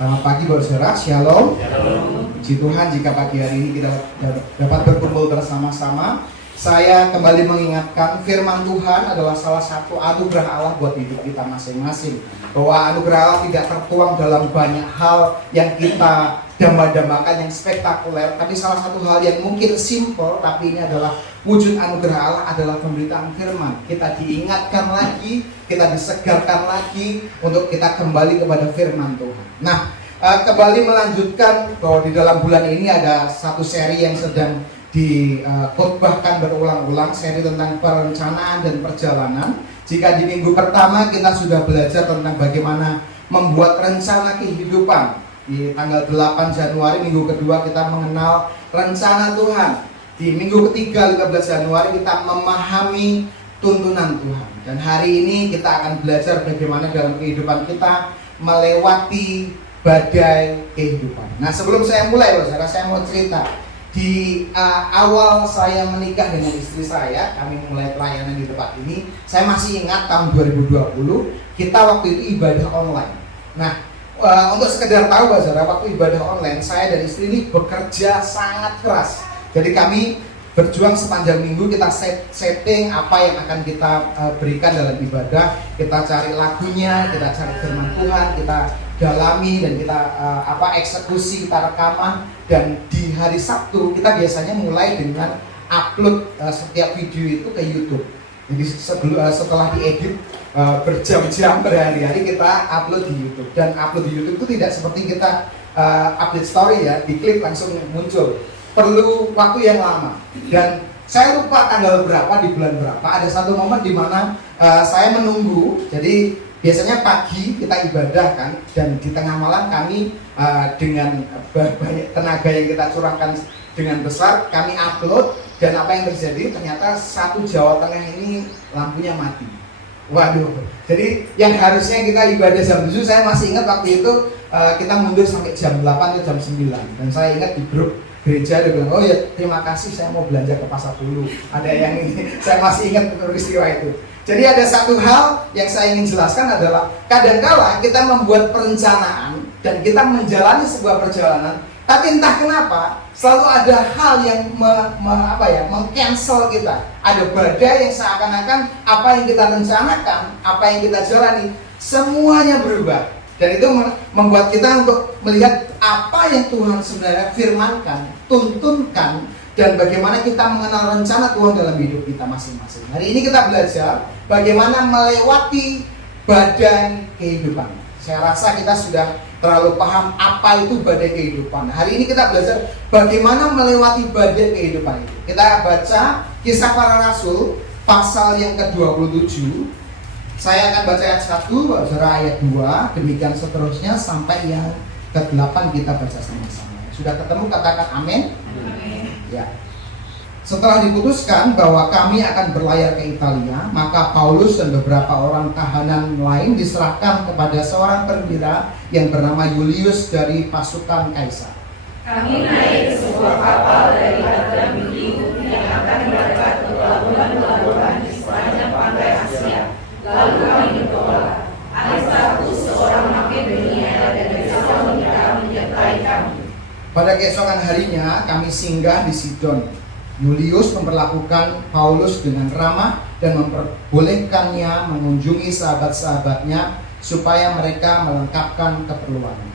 Selamat pagi saudara, Shalom. Puji Tuhan jika pagi hari ini kita dapat berkumpul bersama-sama. Saya kembali mengingatkan firman Tuhan adalah salah satu anugerah Allah buat hidup kita masing-masing. Bahwa anugerah Allah tidak tertuang dalam banyak hal yang kita damba-dambakan yang spektakuler, tapi salah satu hal yang mungkin simple, tapi ini adalah wujud anugerah Allah adalah pemberitaan firman. Kita diingatkan lagi, kita disegarkan lagi untuk kita kembali kepada firman Tuhan. Nah, kembali melanjutkan bahwa di dalam bulan ini ada satu seri yang sedang dikhotbahkan berulang-ulang, seri tentang perencanaan dan perjalanan. Jika di minggu pertama kita sudah belajar tentang bagaimana membuat rencana kehidupan. Di tanggal 8 Januari minggu kedua kita mengenal rencana Tuhan. Di minggu ketiga 15 Januari kita memahami tuntunan Tuhan. Dan hari ini kita akan belajar bagaimana dalam kehidupan kita melewati badai kehidupan. Nah, sebelum saya mulai, saudara, saya mau cerita. Di awal saya menikah dengan istri saya, kami mulai pelayanan di tempat ini. Saya masih ingat tahun 2020, kita waktu itu ibadah online. Nah, untuk sekedar tahu, saudara, waktu ibadah online saya dan istri ini bekerja sangat keras. Jadi kami berjuang sepanjang minggu, kita setting apa yang akan kita berikan dalam ibadah. Kita cari lagunya, kita cari firman Tuhan, kita dalami dan kita eksekusi, kita rekaman. Dan di hari Sabtu kita biasanya mulai dengan upload setiap video itu ke YouTube. Jadi setelah diedit berjam-jam berhari-hari kita upload di YouTube. Dan upload di YouTube itu tidak seperti kita update story ya, diklik langsung muncul. Perlu waktu yang lama. Dan saya lupa tanggal berapa, di bulan berapa, ada satu momen di mana saya menunggu. Jadi biasanya pagi kita ibadah kan, dan di tengah malam kami dengan banyak tenaga yang kita curahkan dengan besar, kami upload. Dan apa yang terjadi, ternyata satu Jawa Tengah ini lampunya mati. Waduh, jadi yang harusnya kita ibadah jam 7, saya masih ingat waktu itu kita mundur sampai jam 8 atau jam 9. Dan saya ingat di grup gereja dia bilang, oh ya terima kasih, saya mau belanja ke pasar dulu. Ada yang ini, saya masih ingat peristiwa itu. Jadi ada satu hal yang saya ingin jelaskan adalah kadangkala kita membuat perencanaan dan kita menjalani sebuah perjalanan, tapi entah kenapa selalu ada hal yang meng-cancel kita. Ada badai yang seakan-akan apa yang kita rencanakan, apa yang kita jalani, semuanya berubah. Dan itu membuat kita untuk melihat apa yang Tuhan sebenarnya firmankan, tuntunkan, dan bagaimana kita mengenal rencana Tuhan dalam hidup kita masing-masing. Hari ini kita belajar bagaimana melewati badai kehidupan. Saya rasa kita sudah terlalu paham apa itu badai kehidupan. Hari ini kita belajar bagaimana melewati badai kehidupan itu. Kita baca Kisah Para Rasul pasal yang ke-27. Saya akan baca ayat 1, saudara ayat 2, demikian seterusnya sampai yang ke-8 kita baca sama-sama. Sudah ketemu, katakan amin. Ya. Setelah diputuskan bahwa kami akan berlayar ke Italia, maka Paulus dan beberapa orang tahanan lain diserahkan kepada seorang perwira yang bernama Julius dari pasukan Kaisar. Kami naik ke sebuah kapal dari Hadramilium yang akan berangkat ke pelabuhan-pelabuhan di sepanjang pantai Asia. Lalu kami bertolak. Aristarchus, seorang Makedonia dan Tesalonika menyertai kami. Pada keesokan harinya kami singgah di Sidon. Julius memperlakukan Paulus dengan ramah dan memperbolehkannya mengunjungi sahabat-sahabatnya supaya mereka melengkapkan keperluannya.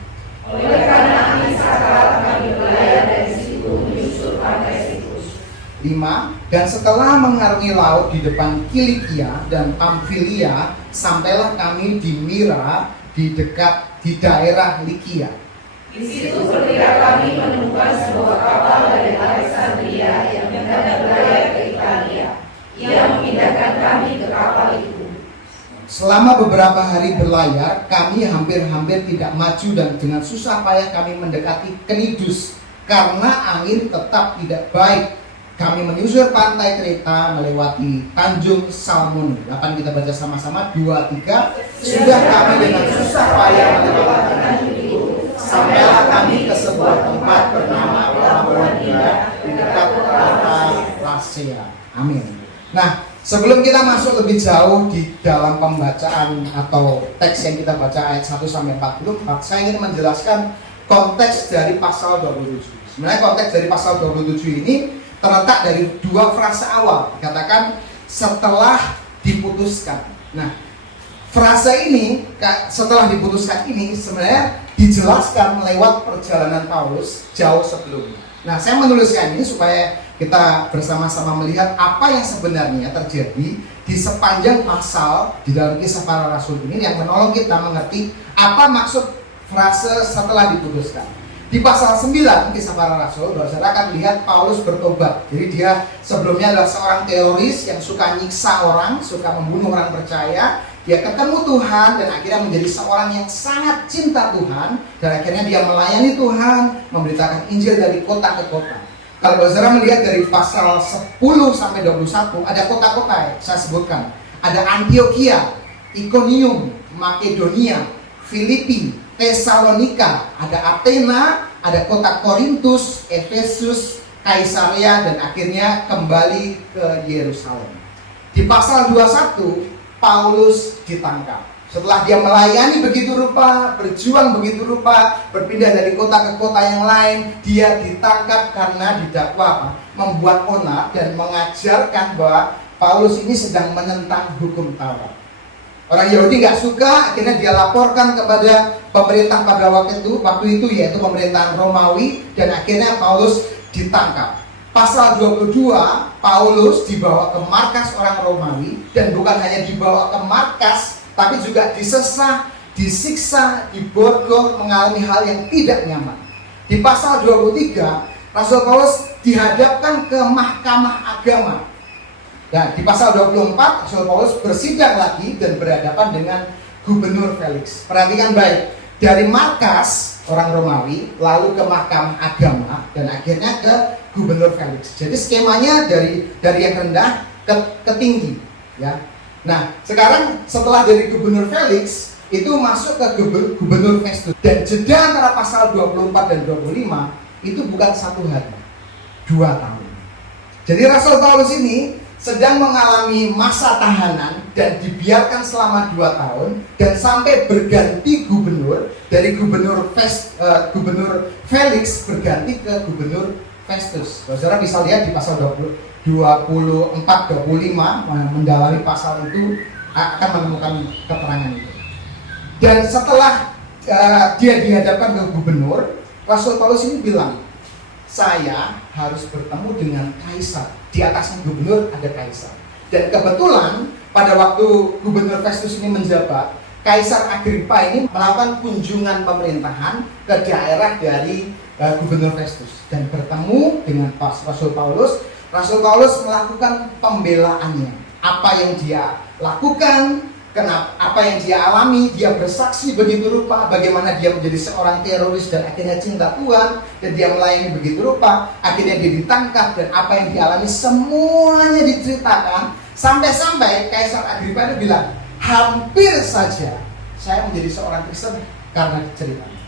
Oleh karena Isakal kami berlayar dari situ menyusur pantai Siprus. 5. Dan setelah mengarungi laut di depan Kilikia dan Pamfilia, sampailah kami di Mira di daerah Likia. Di situ perwira kami menemukan sebuah kapal dari Alexandria yang hendak berlayar ke Italia. Ia memindahkan kami ke kapal itu. Selama beberapa hari berlayar, kami hampir-hampir tidak maju dan dengan susah payah kami mendekati Knidus karena angin tetap tidak baik. Kami menyusur pantai Kreta melewati Tanjung Salmon. 8 kita baca sama-sama, 2, 3. Sudah kami dengan susah payah melewati Tanjung itu, sampailah kami ke sebuah tempat bernama Pelabuhan Indah di dekat kota Lasea. Amin. Nah, Sebelum kita masuk lebih jauh di dalam pembacaan atau teks yang kita baca ayat 1 sampai 44, saya ingin menjelaskan konteks dari pasal 27. Sebenarnya konteks dari pasal 27 ini terletak dari dua frase awal, dikatakan setelah diputuskan. Nah, frase ini setelah diputuskan ini sebenarnya dijelaskan lewat perjalanan Paulus jauh sebelumnya. Nah, saya menuliskan ini supaya kita bersama-sama melihat apa yang sebenarnya terjadi di sepanjang pasal di dalam Kisah Para Rasul ini yang menolong kita mengerti apa maksud frase setelah diputuskan. Di pasal 9 Kisah Para Rasul, saudara akan lihat Paulus bertobat. Jadi dia sebelumnya adalah seorang teroris yang suka nyiksa orang, suka membunuh orang percaya. Dia ketemu Tuhan dan akhirnya menjadi seorang yang sangat cinta Tuhan. Dan akhirnya dia melayani Tuhan, memberitakan Injil dari kota ke kota. Kalau saudara melihat dari pasal 10 sampai 21, ada kota-kota yang saya sebutkan. Ada Antioquia, Iconium, Makedonia, Filipi, Tesalonika, ada Athena, ada kota Korintus, Efesus, Kaisarea, dan akhirnya kembali ke Yerusalem. Di pasal 21, Paulus ditangkap. Setelah dia melayani begitu rupa, berjuang begitu rupa, berpindah dari kota ke kota yang lain, dia ditangkap karena didakwa apa? Membuat onar dan mengajarkan bahwa Paulus ini sedang menentang hukum Taurat. Orang Yahudi nggak suka, akhirnya dia laporkan kepada pemerintah pada waktu itu yaitu pemerintahan Romawi, dan akhirnya Paulus ditangkap. Pasal 22, Paulus dibawa ke markas orang Romawi, dan bukan hanya dibawa ke markas, tapi juga disesah, disiksa, diborgol, mengalami hal yang tidak nyaman. Di pasal 23, Rasul Paulus dihadapkan ke mahkamah agama. Nah, di pasal 24, Rasul Paulus bersidang lagi dan berhadapan dengan Gubernur Felix. Perhatikan baik, dari markas orang Romawi, lalu ke mahkamah agama, dan akhirnya ke Gubernur Felix. Jadi skemanya dari yang rendah ke tinggi, ya. Nah, sekarang setelah dari Gubernur Felix itu masuk ke Gubernur Festus, dan jeda antara pasal 24 dan 25 itu bukan 1 hari, 2 tahun. Jadi Rasul Paulus ini sedang mengalami masa tahanan dan dibiarkan selama 2 tahun, dan sampai berganti gubernur, dari Gubernur Felix berganti ke Gubernur Festus. Saudara bisa lihat di pasal 24-25 mendalami pasal itu akan menemukan keterangan itu. Dan setelah dia dihadapkan ke gubernur, Rasul Paulus ini bilang, saya harus bertemu dengan kaisar. Di atasnya gubernur ada kaisar. Dan kebetulan pada waktu Gubernur Festus ini menjabat, Kaisar Agripa ini melakukan kunjungan pemerintahan ke daerah dari Gubernur Festus dan bertemu dengan Rasul Paulus. Rasul Paulus melakukan pembelaannya, apa yang dia lakukan, apa yang dia alami, dia bersaksi begitu rupa, bagaimana dia menjadi seorang teroris dan akhirnya cinta Tuhan, dan dia melayani begitu rupa, akhirnya dia ditangkap, dan apa yang dialami semuanya diceritakan, sampai-sampai Kaisar Agripa itu bilang, hampir saja saya menjadi seorang Kristen karena ceritanya.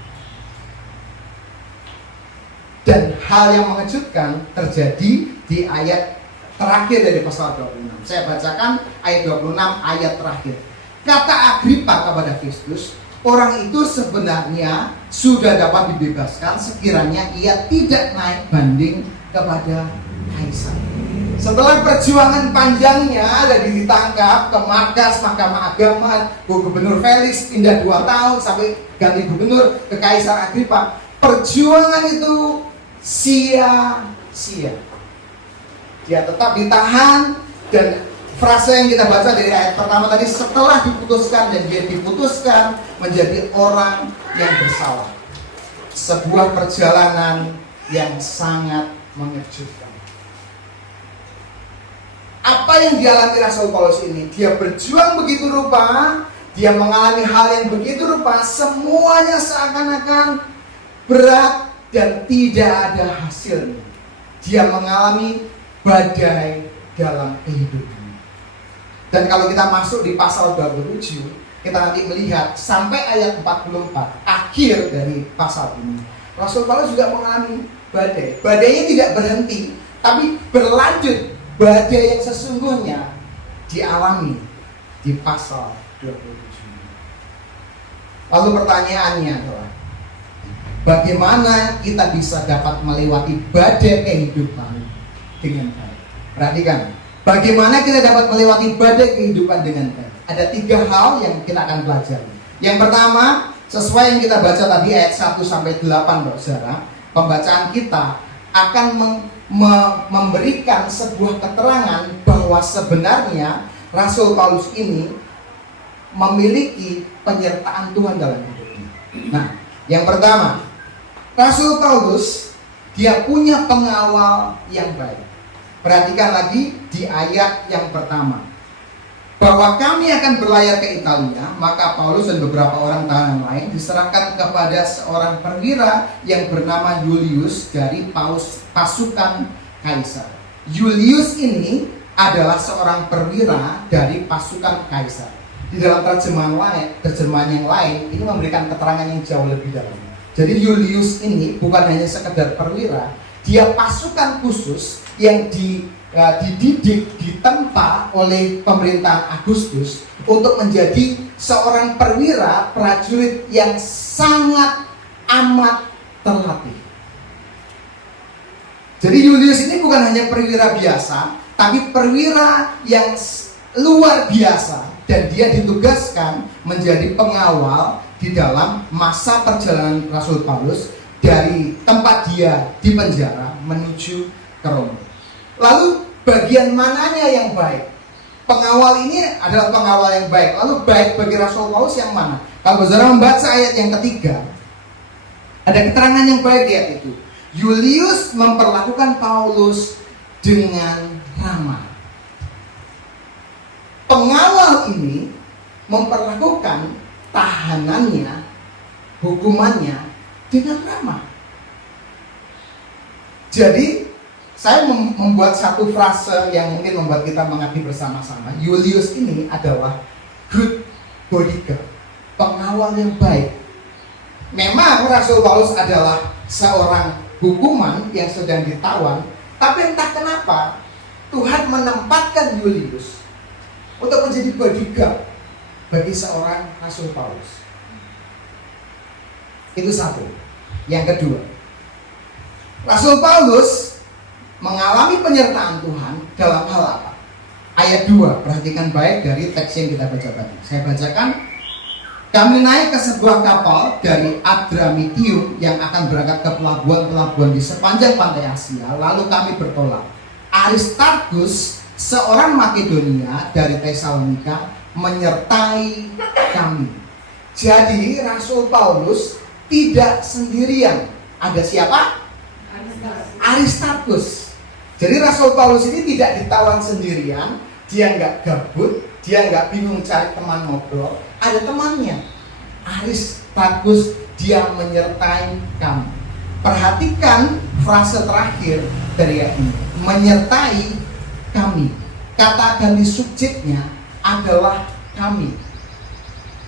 Dan hal yang mengejutkan terjadi di ayat terakhir dari pasal 26. Saya bacakan ayat 26, ayat terakhir. Kata Agripa kepada Festus, orang itu sebenarnya sudah dapat dibebaskan sekiranya ia tidak naik banding kepada Kaisar. Setelah perjuangan panjangnya, ada ditangkap ke markas mahkamah agama, Gubernur Felix pindah 2 tahun sampai ganti gubernur ke Kaisar Agripa. Perjuangan itu sia-sia. Dia tetap ditahan, dan frase yang kita baca dari ayat pertama tadi, setelah diputuskan, dan dia diputuskan menjadi orang yang bersalah. Sebuah perjalanan yang sangat mengejutkan. Apa yang dialami Rasul Paulus ini? Dia berjuang begitu rupa, dia mengalami hal yang begitu rupa, semuanya seakan-akan berat dan tidak ada hasilnya. Dia mengalami badai dalam kehidupannya. Dan kalau kita masuk di pasal 27, kita nanti melihat sampai ayat 44, akhir dari pasal ini, Rasul Paulus juga mengalami badai. Badainya tidak berhenti, tapi berlanjut. Badai yang sesungguhnya dialami di pasal 27. Lalu pertanyaannya adalah, bagaimana kita bisa dapat melewati badai kehidupan dengan baik? Perhatikan, bagaimana kita dapat melewati badai kehidupan dengan baik? Ada 3 hal yang kita akan pelajari. Yang pertama, sesuai yang kita baca tadi ayat 1 sampai 8, Saudara, pembacaan kita akan memberikan sebuah keterangan bahwa sebenarnya Rasul Paulus ini memiliki penyertaan Tuhan dalam hidupnya. Nah, yang pertama, Rasul Paulus dia punya pengawal yang baik. Perhatikan lagi di ayat yang pertama, bahwa kami akan berlayar ke Italia, maka Paulus dan beberapa orang tahanan lain diserahkan kepada seorang perwira yang bernama Julius dari pasukan Kaisar. Julius ini adalah seorang perwira dari pasukan Kaisar. Di dalam terjemahan yang lain ini memberikan keterangan yang jauh lebih dalam. Jadi Julius ini bukan hanya sekedar perwira, dia pasukan khusus yang dididik, ditempa oleh pemerintahan Agustus untuk menjadi seorang perwira prajurit yang sangat amat terlatih. Jadi Julius ini bukan hanya perwira biasa, tapi perwira yang luar biasa, dan dia ditugaskan menjadi pengawal di dalam masa perjalanan Rasul Paulus dari tempat dia di penjara menuju ke Roma. Lalu bagian mananya yang baik? Pengawal ini adalah pengawal yang baik. Lalu baik bagi Rasul Paulus yang mana? Kalau saudara membaca ayat yang ketiga, ada keterangan yang baik di ayat itu. Julius memperlakukan Paulus dengan ramah. Pengawal ini memperlakukan tahanannya, hukumannya dengan ramah. Jadi saya membuat satu frase yang mungkin membuat kita mengerti bersama-sama. Julius ini adalah good bodyguard, pengawal yang baik. Memang Rasul Paulus adalah seorang hukuman yang sedang ditawan, tapi entah kenapa Tuhan menempatkan Julius untuk menjadi bodyguard bagi seorang Rasul Paulus. Itu satu. Yang kedua, Rasul Paulus mengalami penyertaan Tuhan dalam hal apa? Ayat 2, perhatikan baik dari teks yang kita baca tadi. Saya bacakan. Kami naik ke sebuah kapal dari Adramitium yang akan berangkat ke pelabuhan-pelabuhan di sepanjang pantai Asia. Lalu kami bertolak. Aristarchus, seorang Makedonia dari Tesalonika, menyertai kami. Jadi Rasul Paulus tidak sendirian. Ada siapa? Aristarchus. Jadi Rasul Paulus ini tidak ditawan sendirian. Dia nggak gabut, dia nggak bingung cari teman ngobrol. Ada temannya, Aristarchus, dia menyertai kami. Perhatikan frase terakhir dari ayat ini, menyertai kami. Kata ganti subjeknya adalah kami.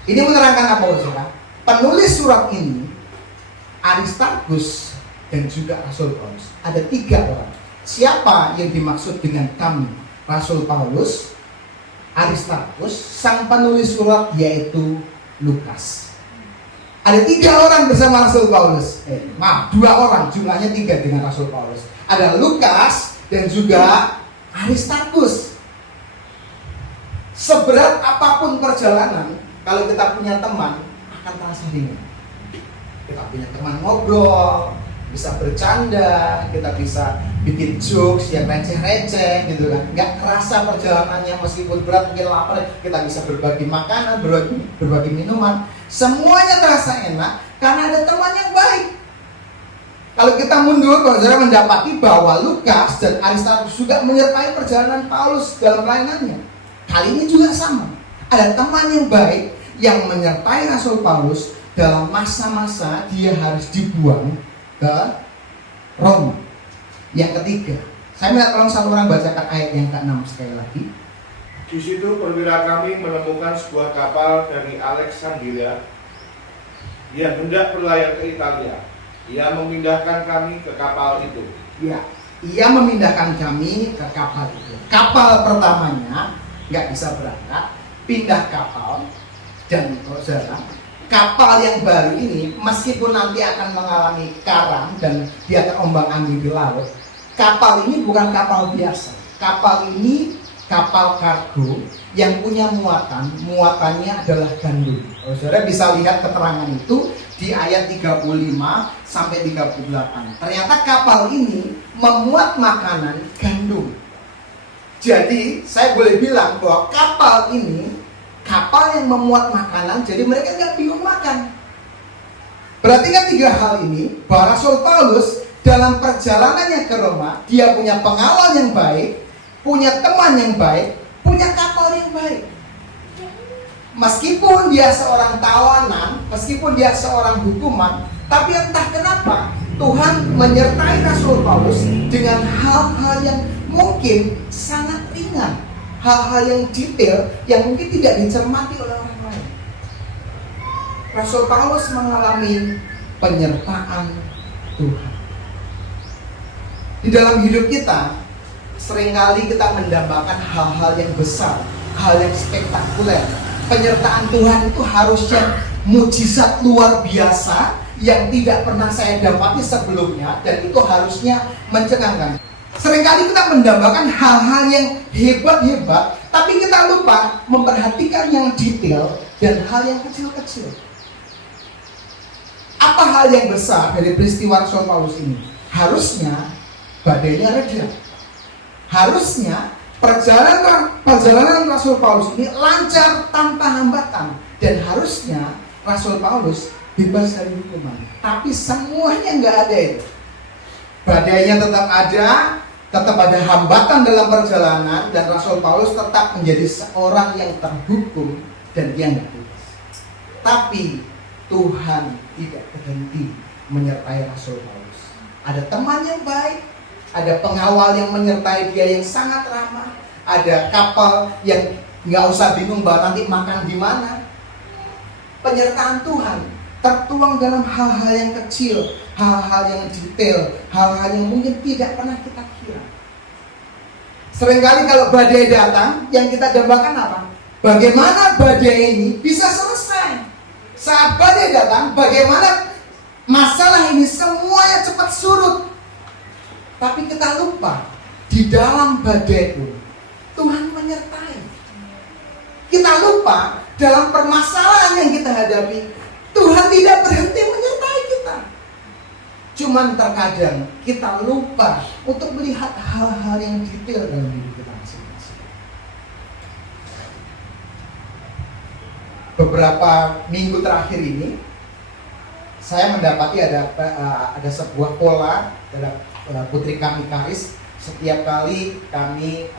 Ini menerangkan apa, saudara? Penulis surat ini Aristarchus dan juga Rasul Paulus. Ada 3 orang. Siapa yang dimaksud dengan kami? Rasul Paulus, Aristarchus, sang penulis surat yaitu Lukas. Ada 3 orang bersama Rasul Paulus. 2 orang, jumlahnya 3 dengan Rasul Paulus. Ada Lukas dan juga Aristarchus. Seberat apapun perjalanan, kalau kita punya teman akan terasa ringan. Kita punya teman ngobrol, bisa bercanda, kita bisa bikin jokes yang receh-receh gitu kan. Nggak kerasa perjalanannya meskipun berat, mungkin lapar, kita bisa berbagi makanan, berbagi minuman. Semuanya terasa enak karena ada teman yang baik. Kalau kita mundur, kalau saudara mendapati bahwa Lukas dan Aristarchus juga menyertai perjalanan Paulus dalam pelayanannya. Kali ini juga sama. Ada teman yang baik yang menyertai Rasul Paulus dalam masa-masa dia harus dibuang ke Roma. Yang ketiga, saya minta tolong satu orang bacakan ayat yang ke-6 sekali lagi. Di situ perwira kami menemukan sebuah kapal dari Alexandria yang hendak berlayar ke Italia. Ia memindahkan kami ke kapal itu. Ya, ia memindahkan kami ke kapal itu. Kapal pertamanya nggak bisa berangkat, pindah kapal, dan saudara, kapal yang baru ini meskipun nanti akan mengalami karam dan dia terombang-ambing di laut, kapal ini bukan kapal biasa. Kapal ini kapal kargo yang punya muatannya adalah gandum. Saudara bisa lihat keterangan itu di ayat 35 sampai 38. Ternyata kapal ini memuat makanan gandum. Jadi saya boleh bilang bahwa kapal ini kapal yang memuat makanan, jadi mereka nggak bingung makan. Berarti kan 3 hal ini, bahwa Rasul Paulus dalam perjalanannya ke Roma, dia punya pengawal yang baik, punya teman yang baik, punya kapal yang baik. Meskipun dia seorang tawanan, meskipun dia seorang hukuman, tapi entah kenapa Tuhan menyertai Rasul Paulus dengan hal-hal yang mungkin sangat ringan, hal-hal yang detail yang mungkin tidak dicermati oleh orang lain. Rasul Paulus mengalami penyertaan Tuhan. Di dalam hidup kita, seringkali kita mendambakan hal-hal yang besar, hal yang spektakuler. Penyertaan Tuhan itu harusnya mujizat luar biasa yang tidak pernah saya dapati sebelumnya, dan itu harusnya mencengangkan. Seringkali kita mendambakan hal-hal yang hebat-hebat, tapi kita lupa memperhatikan yang detail dan hal yang kecil-kecil. Apa hal yang besar dari peristiwa Rasul Paulus ini? Harusnya badainya reda. Harusnya perjalanan Rasul Paulus ini lancar tanpa hambatan, dan harusnya Rasul Paulus bebas dari hukuman. Tapi semuanya nggak ada itu. Badainya tetap ada hambatan dalam perjalanan, dan Rasul Paulus tetap menjadi seorang yang terhukum dan dia nggak bebas. Tapi Tuhan tidak berhenti menyertai Rasul Paulus. Ada teman yang baik, ada pengawal yang menyertai dia yang sangat ramah, ada kapal yang nggak usah bingung bahwa nanti makan di mana. Penyertaan Tuhan tertuang dalam hal-hal yang kecil, hal-hal yang detail, hal-hal yang mungkin tidak pernah kita kira. Seringkali kalau badai datang, yang kita dambakan apa? Bagaimana badai ini bisa selesai? Saat badai datang, bagaimana masalah ini semuanya cepat surut? Tapi kita lupa, di dalam badai pun Tuhan menyertai. Kita lupa, dalam permasalahan yang kita hadapi, Tuhan tidak berhenti menyertai kita. Cuman terkadang kita lupa untuk melihat hal-hal yang detail dalam hidup kita masing-masing. Beberapa minggu terakhir ini, saya mendapati ada sebuah pola dalam putri kami Karis. Setiap kali kami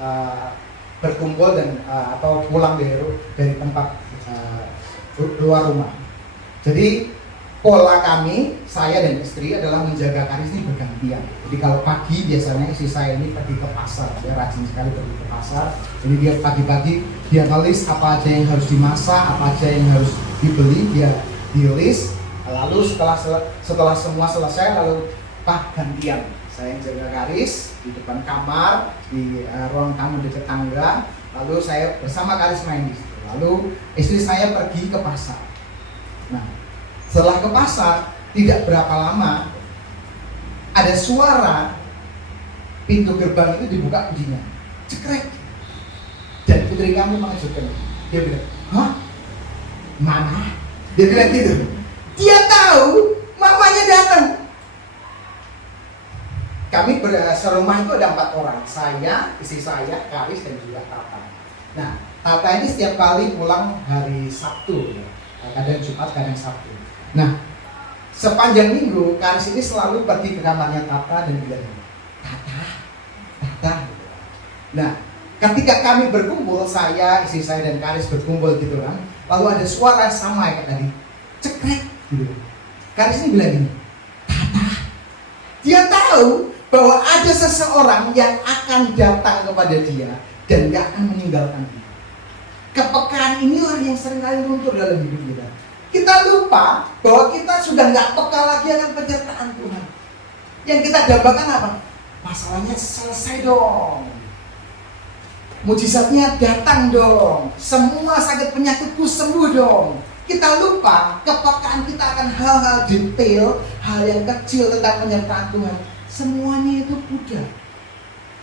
berkumpul dan atau pulang dari tempat luar rumah. Jadi pola kami, saya dan istri adalah menjaga Karis ini bergantian. Jadi kalau pagi biasanya istri saya ini pergi ke pasar, dia rajin sekali pergi ke pasar. Jadi dia pagi-pagi dia nulis apa aja yang harus dimasak, apa aja yang harus dibeli, dia list. Lalu setelah semua selesai, lalu gantian. Saya jaga Karis di depan kamar, di ruang tamu dekat tangga. Lalu saya bersama Karis main di situ. Lalu istri saya pergi ke pasar. Nah, setelah ke pasar, tidak berapa lama ada suara pintu gerbang itu dibuka bunyinya, cekrek. Dan putri kami mengejutkan. Dia bilang, "Hah? Mana?" Dia bilang gitu. Dia tahu mamanya datang. Kami serumah itu ada 4 orang, saya, istri saya, Karis, dan juga Tata. Nah, Tata ini setiap kali pulang hari Sabtu, ya. Kadang Jumat, kadang Sabtu. Nah, sepanjang minggu Karis ini selalu pergi ke kamarnya Tata dan bilang, Tata. Nah, ketika kami berkumpul, saya, istri saya, dan Karis berkumpul gitu kan, lalu ada suara sama kayak tadi, cekrek gitu. Karis ini bilang gini, Tata. Dia tahu bahwa ada seseorang yang akan datang kepada dia dan gak akan meninggalkan dia. Kepekaan inilah yang seringkali luntur dalam hidup kita. Kita lupa bahwa kita sudah gak peka lagi akan penyertaan Tuhan. Yang kita dambakan apa? Masalahnya selesai dong. mujizatnya datang dong. Semua sakit penyakitku sembuh dong. Kita lupa kepekaan kita akan hal-hal detail, hal yang kecil tentang penyertaan Tuhan. Semuanya itu mudah.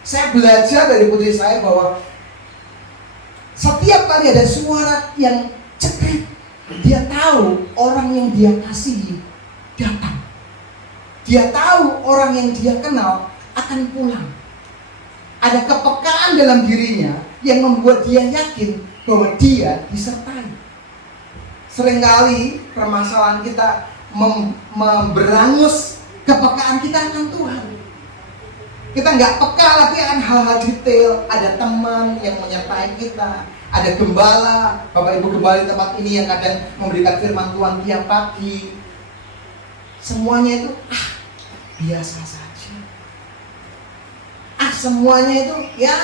Saya belajar dari putri saya bahwa setiap kali ada suara yang cekrit, dia tahu orang yang dia kasihi datang. Dia tahu orang yang dia kenal akan pulang. Ada kepekaan dalam dirinya yang membuat dia yakin bahwa dia disertai. Seringkali permasalahan kita memberangus kepekaan kita akan Tuhan. Kita nggak peka lagi akan hal-hal detail. Ada teman yang menyertai kita, ada gembala, Bapak Ibu gembala di tempat ini yang kadang memberikan firman Tuhan tiap pagi. Semuanya itu biasa saja. Semuanya itu ya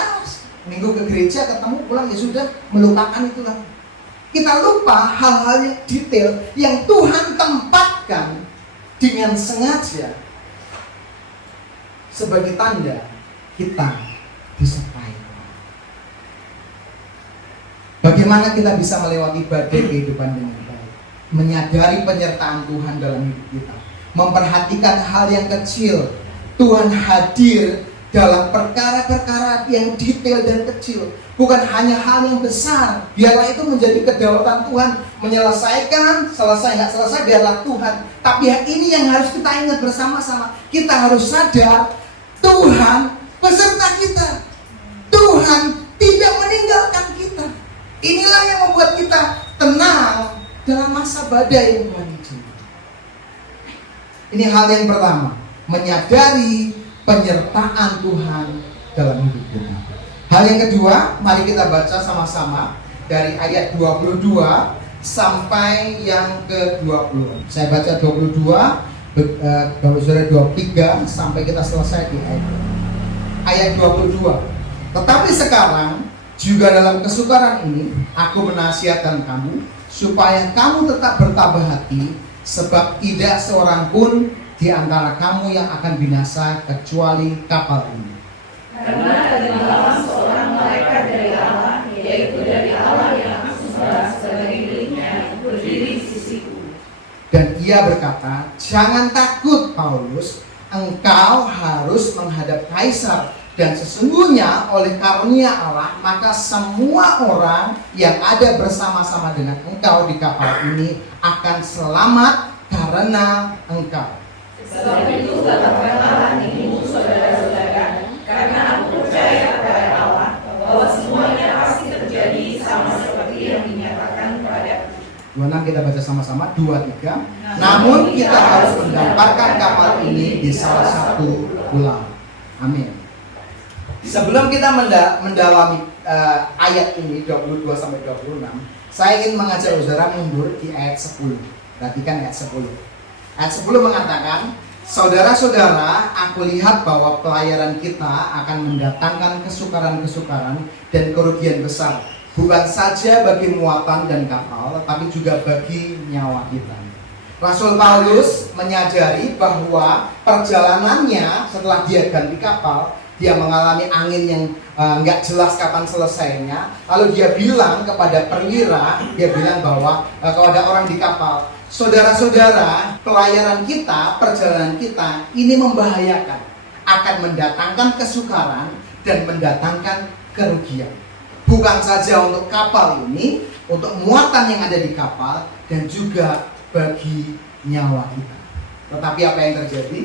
minggu ke gereja ketemu pulang ya sudah, melupakan itu lagi. Kita lupa hal-hal yang detail yang Tuhan tempatkan dengan sengaja sebagai tanda kita disertai. Bagaimana kita bisa melewati badai kehidupan dengan baik? Menyadari penyertaan Tuhan dalam hidup kita, memperhatikan hal yang kecil. Tuhan hadir dalam perkara-perkara yang detail dan kecil, bukan hanya hal yang besar. Biarlah itu menjadi kedaulatan Tuhan, menyelesaikan, selesai nggak selesai biarlah Tuhan. Tapi ini yang harus kita ingat bersama-sama. Kita harus sadar Tuhan beserta kita. Tuhan tidak meninggalkan kita. Inilah yang membuat kita tenang dalam masa badai yang Tuhan izinkan. Ini hal yang pertama, menyadari penyertaan Tuhan dalam hidup kita. Hal yang kedua, mari kita baca sama-sama dari ayat 22 sampai yang ke-20. Saya baca 22, Bapak Saudara 23 sampai kita selesai di ayat 22. Tetapi sekarang juga dalam kesukaran ini aku menasihatkan kamu supaya kamu tetap bertabah hati, sebab tidak seorang pun di antara kamu yang akan binasa kecuali kapal ini. Karena tenggelam seorang malaikat dari Allah, yaitu dari Allah yang aku sembah sebagai miliknya, berdiri di sisiku. Dan ia berkata, jangan takut Paulus, engkau harus menghadap kaisar. Dan sesungguhnya oleh karunia Allah, maka semua orang yang ada bersama-sama dengan engkau di kapal ini akan selamat karena engkau. Sebab itu tetapkanlah hatimu, saudara-saudara, karena aku percaya kepada Allah bahwa semuanya pasti terjadi sama seperti yang dinyatakan kepadaku. 26 kita baca sama-sama, 23. Namun kita harus mendamparkan kapal ini di salah satu pulau. Amin. Sebelum kita mendalami ayat ini 22 sampai 26, saya ingin mengajak saudara mundur di ayat 10. Perhatikan ayat 10. Ayat 10 mengatakan, saudara-saudara, aku lihat bahwa pelayaran kita akan mendatangkan kesukaran-kesukaran dan kerugian besar, bukan saja bagi muatan dan kapal, tapi juga bagi nyawa kita. Rasul Paulus menyadari bahwa perjalanannya setelah dia ganti kapal, dia mengalami angin yang nggak jelas kapan selesainya. Lalu dia bilang kepada perwira, dia bilang bahwa kepada orang di kapal, saudara-saudara, pelayaran kita, perjalanan kita ini membahayakan, akan mendatangkan kesukaran dan mendatangkan kerugian. Bukan saja untuk kapal ini, untuk muatan yang ada di kapal, dan juga bagi nyawa kita. Tetapi apa yang terjadi?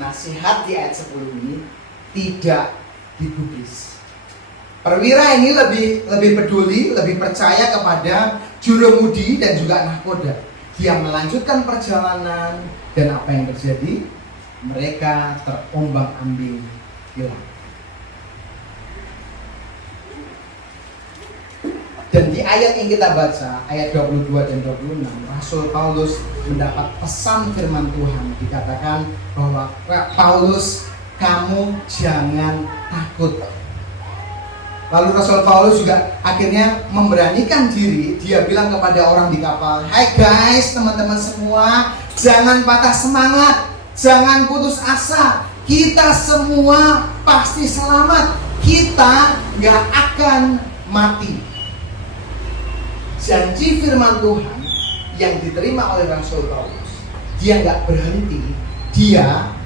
Nasihat di ayat 10 ini tidak digubris. Perwira ini lebih peduli, lebih percaya kepada jurumudi dan juga nahkoda. Dia melanjutkan perjalanan, dan apa yang terjadi? Mereka terombang-ambing hilang. Dan di ayat yang kita baca, ayat 22 dan 26, Rasul Paulus mendapat pesan firman Tuhan. Dikatakan bahwa Paulus, kamu jangan takut. Lalu Rasul Paulus juga akhirnya memberanikan diri. Dia bilang kepada orang di kapal, hai guys, teman-teman semua, jangan patah semangat, jangan putus asa. Kita semua pasti selamat. kita nggak akan mati. Janji firman Tuhan yang diterima oleh Rasul Paulus, dia nggak berhenti, dia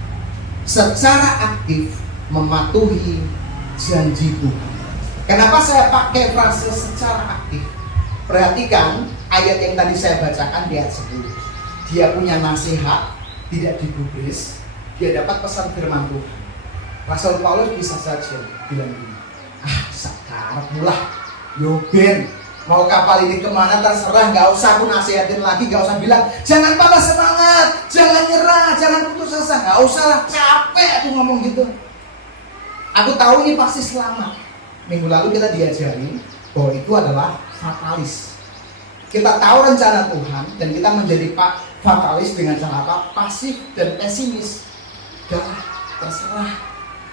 secara aktif mematuhi janji Tuhan. Kenapa saya pakai frase secara aktif? Perhatikan ayat yang tadi saya bacakan di ayat 10. Dia punya nasihat, tidak digubris, dia dapat pesan firman Tuhan. Rasul Paulus bisa saja bilang gini, sekarang mulai, yo Ben, mau kapal ini kemana terserah, gak usah aku nasihatin lagi, gak usah bilang jangan patah semangat, jangan nyerah, jangan putus asa, gak usah lah, capek aku ngomong gitu. Aku tahu ini pasti selamat. Minggu lalu kita diajari bahwa itu adalah fatalis. Kita tahu rencana Tuhan dan kita menjadi fatalis dengan cara apa? Pasif dan pesimis.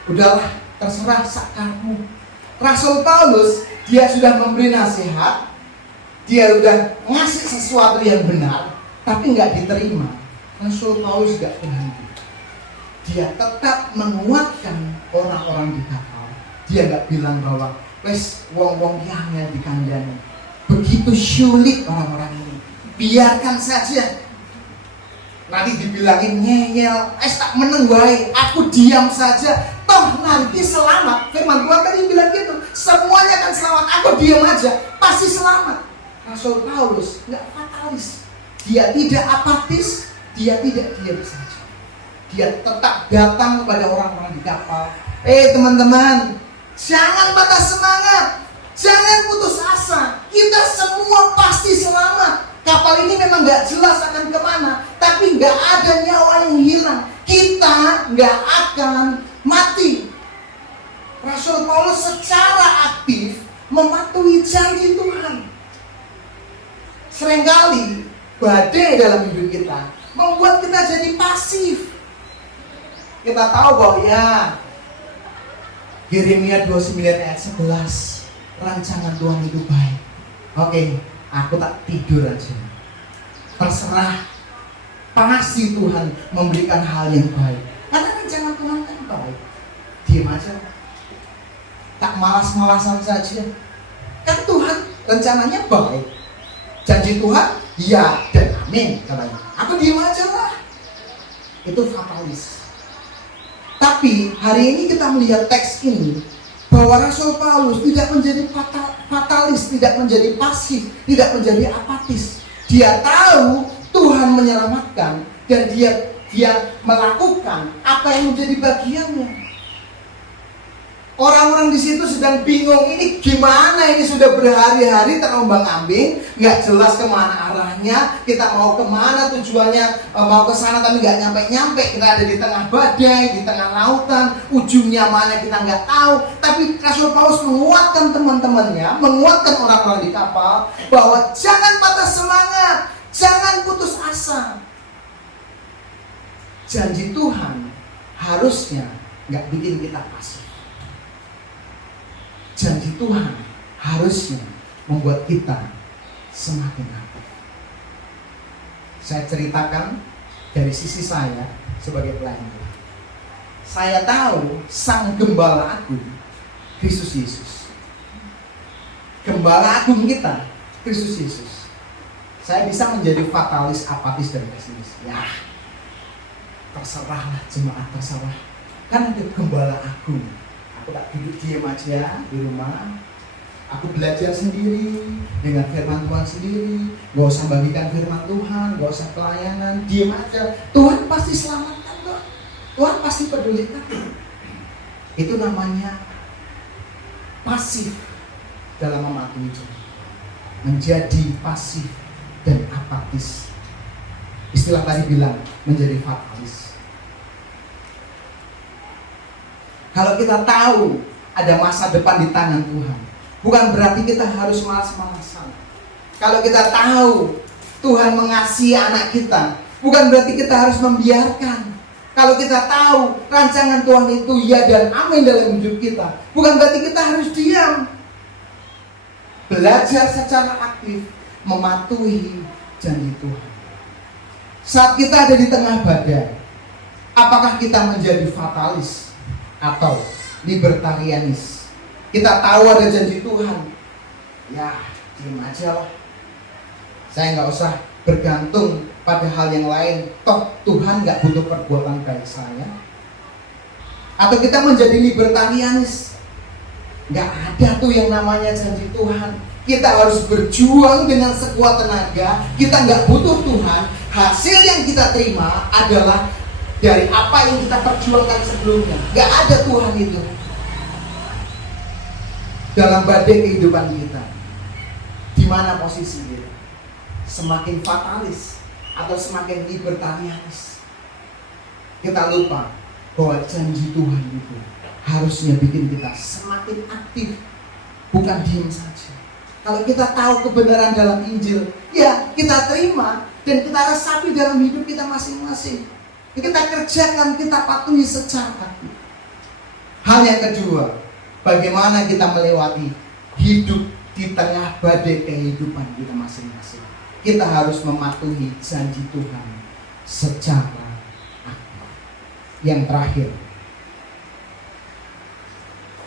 Udahlah, terserah sakarmu. Rasul Paulus, dia sudah memberi nasihat, dia sudah ngasih sesuatu yang benar, tapi nggak diterima. Rasul Paulus nggak berhenti. Dia tetap menguatkan orang-orang di kapal. Dia nggak bilang bahwa wes wong-wong yang di kandang begitu sulit orang-orang ini, biarkan saja. Nanti dibilangin ngeyel, tak meneng wae, aku diam saja, toh nanti selamat. Firman Tuhan tadi bilang gitu, semuanya akan selamat, aku diam aja, pasti selamat. Rasul Paulus nggak fatalis, dia tidak apatis, dia tidak diam saja. Dia tetap datang kepada orang-orang di kapal. Teman-teman, jangan patah semangat, jangan putus asa, kita semua pasti selamat. Kapal ini memang gak jelas akan kemana, tapi gak ada nyawa yang hilang. Kita gak akan mati. Rasul Paulus secara aktif mematuhi janji Tuhan. Seringkali badai dalam hidup kita membuat kita jadi pasif. Kita tahu bahwa Yeremia 29 ayat 11, rancangan Tuhan itu baik. Oke, aku tak tidur aja. Terserah, pasti Tuhan memberikan hal yang baik. Karena rencana Tuhan kan baik. Diam aja, tak malas-malasan saja. Kan Tuhan rencananya baik. Janji Tuhan, ya dan amin katanya. Aku diam aja lah. Itu fatalis. Tapi hari ini kita melihat teks ini, bahwa Rasul Paulus tidak menjadi fatalis, tidak menjadi pasif, tidak menjadi apatis. Dia tahu Tuhan menyelamatkan dan dia melakukan apa yang menjadi bagiannya. Orang-orang di situ sedang bingung, ini gimana, ini sudah berhari-hari terombang-ambing, nggak jelas kemana arahnya, kita mau kemana tujuannya, mau ke sana tapi nggak nyampe-nyampe, kita ada di tengah badai, di tengah lautan, ujungnya mana kita nggak tahu. Tapi Rasul Paulus menguatkan teman-temannya, menguatkan orang-orang di kapal, bahwa jangan patah semangat, jangan putus asa. Janji Tuhan harusnya nggak bikin kita pasif. Janji Tuhan harusnya membuat kita semakin aktif. Saya ceritakan dari sisi saya sebagai pelayan Tuhan. Saya tahu Sang Gembala Agung, Kristus Yesus. Gembala Agung kita, Kristus Yesus. Saya bisa menjadi fatalis, apatis, dan pesimis. Ya, terserahlah jemaat, terserah. Kan ada Gembala Agung. Aku tak duduk diam aja di rumah. Aku belajar sendiri dengan firman Tuhan sendiri. Gak usah bagikan firman Tuhan, gak usah pelayanan, diam aja. Tuhan pasti selamatkan kok. Tuhan pasti pedulikan. Itu namanya pasif dalam mematuhi janji. Menjadi pasif dan apatis. Istilah tadi bilang menjadi fatalis. Kalau kita tahu ada masa depan di tangan Tuhan, bukan berarti kita harus malas-malasan. Kalau kita tahu Tuhan mengasihi anak kita, bukan berarti kita harus membiarkan. Kalau kita tahu rancangan Tuhan itu ya dan amin dalam hidup kita, bukan berarti kita harus diam. Belajar secara aktif mematuhi janji Tuhan. Saat kita ada di tengah badai, apakah kita menjadi fatalis atau libertarianis? Kita tahu ada janji Tuhan, ya diam aja lah. Saya nggak usah bergantung pada hal yang lain. Toh Tuhan nggak butuh perbuatan baik saya. Atau kita menjadi libertarianis. Nggak ada tuh yang namanya janji Tuhan. Kita harus berjuang dengan sekuat tenaga. Kita nggak butuh Tuhan. Hasil yang kita terima adalah dari apa yang kita perjuangkan sebelumnya. Nggak ada Tuhan itu dalam badai kehidupan kita. Di mana posisi kita? Semakin fatalis atau semakin libertarianis. Kita lupa bahwa janji Tuhan itu harusnya bikin kita semakin aktif, bukan diam saja. Kalau kita tahu kebenaran dalam Injil, ya kita terima dan kita resapi dalam hidup kita masing-masing. Kita kerjakan, kita patuhi secara aktif. Hal yang kedua, bagaimana kita melewati hidup di tengah badai kehidupan kita masing-masing. Kita harus mematuhi janji Tuhan secara aktif. Yang terakhir,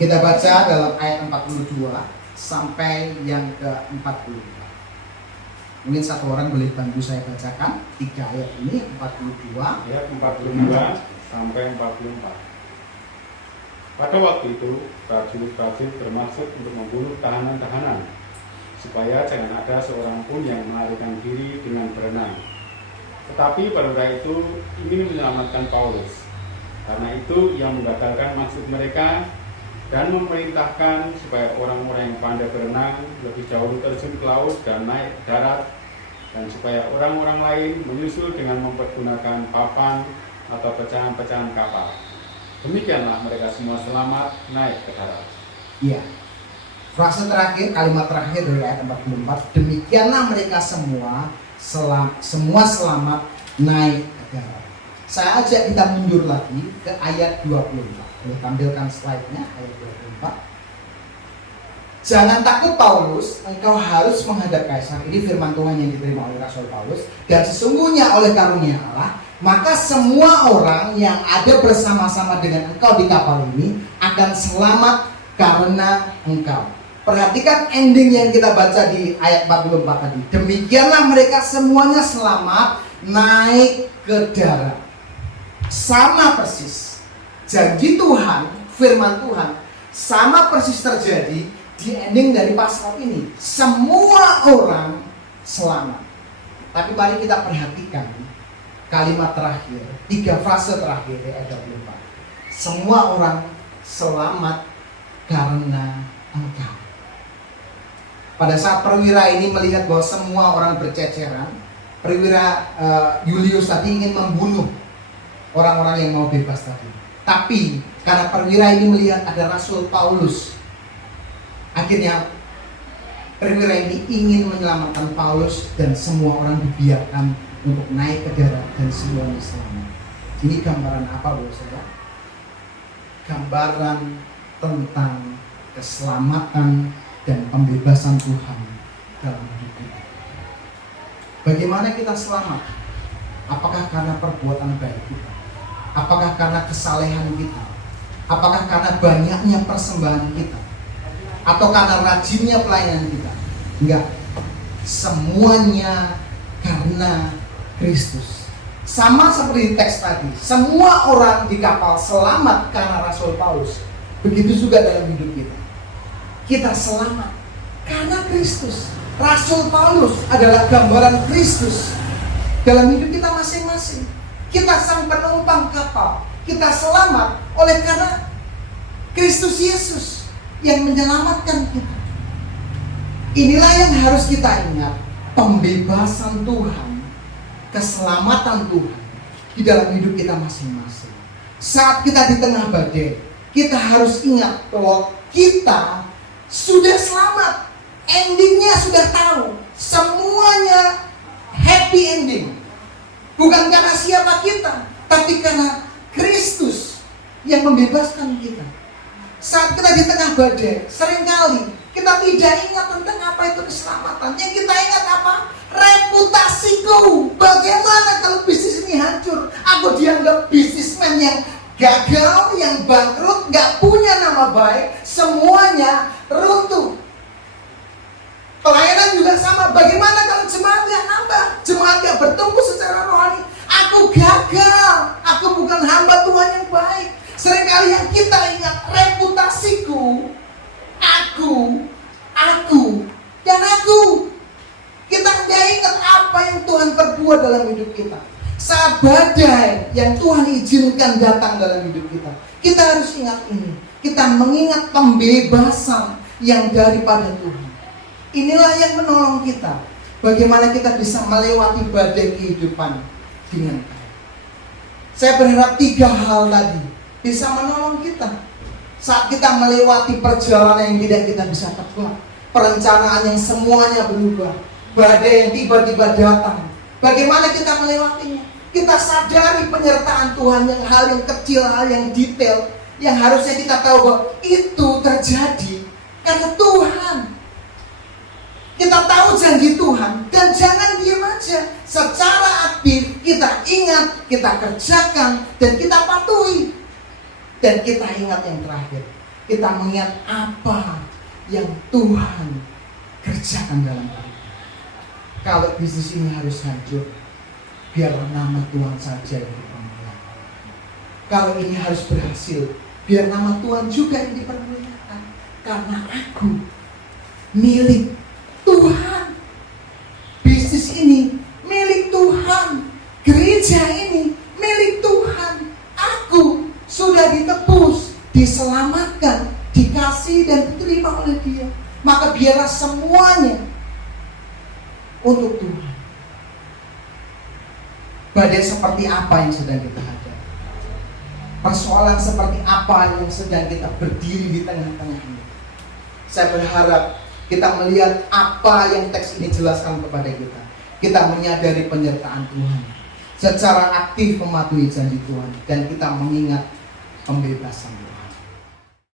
kita baca dalam ayat 42 sampai yang ke-44. Mungkin satu orang boleh bantu saya bacakan 3 ayat ini, 42 ayat 42 sampai 44. Pada waktu itu, prajurit-prajurit bermaksud untuk membunuh tahanan-tahanan, supaya jangan ada seorang pun yang melarikan diri dengan berenang. Tetapi perwira itu ingin menyelamatkan Paulus. Karena itu ia menggagalkan maksud mereka dan memerintahkan supaya orang-orang yang pandai berenang lebih jauh terjun ke laut dan naik ke darat, dan supaya orang-orang lain menyusul dengan mempergunakan papan atau pecahan-pecahan kapal. Demikianlah mereka semua selamat naik ke darat. Iya. Frase terakhir, kalimat terakhir dari ayat 44, demikianlah mereka semua selamat naik ke darat. Saya ajak kita mundur lagi ke ayat 24. Boleh tampilkan slide-nya, ayat 24. Jangan takut Paulus, engkau harus menghadap kaisar. Ini firman Tuhan yang diterima oleh Rasul Paulus. Dan sesungguhnya oleh karunia Allah, maka semua orang yang ada bersama-sama dengan engkau di kapal ini akan selamat karena engkau. Perhatikan ending yang kita baca di ayat 44 tadi. Demikianlah mereka semuanya selamat naik ke darat. Sama persis. Janji Tuhan, firman Tuhan, sama persis terjadi di ending dari pasal ini. Semua orang selamat. Tapi mari kita perhatikan kalimat terakhir, 3 frase terakhir di ayat 24. Semua orang selamat karena engkau. Pada saat perwira ini melihat bahwa semua orang berceceran, perwira Julius tadi ingin membunuh orang-orang yang mau bebas tadi. Tapi karena perwira ini melihat ada Rasul Paulus, akhirnya perwira ini ingin menyelamatkan Paulus dan semua orang dibiarkan untuk naik ke darat dan semuanya selamat. Ini gambaran apa, Bu saudara? Gambaran tentang keselamatan dan pembebasan Tuhan dalam hidup kita. Bagaimana kita selamat? Apakah karena perbuatan baik kita? Apakah karena kesalehan kita? Apakah karena banyaknya persembahan kita? Atau karena rajinnya pelayanan kita? Enggak. Semuanya karena Kristus. Sama seperti teks tadi, semua orang di kapal selamat karena Rasul Paulus. Begitu juga dalam hidup kita. Kita selamat karena Kristus. Rasul Paulus adalah gambaran Kristus dalam hidup kita masing-masing. Kita sang penumpang kapal. Kita selamat oleh karena Kristus Yesus yang menyelamatkan kita. Inilah yang harus kita ingat. Pembebasan Tuhan, keselamatan Tuhan di dalam hidup kita masing-masing. Saat kita di tengah badai, kita harus ingat bahwa kita sudah selamat. Endingnya sudah tahu. Semuanya happy ending. Bukan karena siapa kita, tapi karena Kristus yang membebaskan kita. Saat kita di tengah badai, seringkali kita tidak ingat tentang apa itu keselamatan. Yang kita ingat apa? Reputasiku. Bagaimana kalau bisnis ini hancur? Aku dianggap bisnismen yang gagal, yang bangkrut, gak punya nama baik. semuanya runtuh. Pelayanan juga sama. Bagaimana kalau jemaat gak nambah, jemaat gak bertumbuh secara rohani? Aku gagal, aku bukan hamba Tuhan yang baik. Seringkali yang kita ingat reputasiku, aku, dan aku. Kita nggak ingat apa yang Tuhan perbuat dalam hidup kita. Saat badai yang Tuhan izinkan datang dalam hidup kita, kita harus ingat ini. Kita mengingat pembebasan yang daripada Tuhan. Inilah yang menolong kita. Bagaimana kita bisa melewati badai kehidupan dengan baik. Saya berharap 3 hal tadi bisa menolong kita saat kita melewati perjalanan yang tidak kita bisa tebak, perencanaan yang semuanya berubah, badai yang tiba-tiba datang. Bagaimana kita melewatinya? Kita sadari penyertaan Tuhan, yang hal yang kecil, hal yang detail, yang harusnya kita tahu bahwa itu terjadi karena Tuhan. Kita tahu janji Tuhan dan jangan diam aja. Secara aktif kita ingat, kita kerjakan, dan kita patuhi. Dan kita ingat yang terakhir, kita mengingat apa yang Tuhan kerjakan dalam hidup. Kalau bisnis ini harus hancur, biarlah nama Tuhan saja yang dipermuliakan. Kalau ini harus berhasil, biar nama Tuhan juga yang dipermuliakan. Karena aku milik Tuhan. Bisnis ini milik Tuhan. Gereja ini milik Tuhan. Aku sudah ditebus, diselamatkan, dikasih dan diterima oleh Dia. Maka biarlah semuanya untuk Tuhan. Badai seperti apa yang sedang kita hadapi? Persoalan seperti apa yang sedang kita berdiri di tengah-tengahnya? Saya berharap kita melihat apa yang teks ini jelaskan kepada kita. Kita menyadari penyertaan Tuhan, secara aktif mematuhi janji Tuhan, dan kita mengingat pembebasan.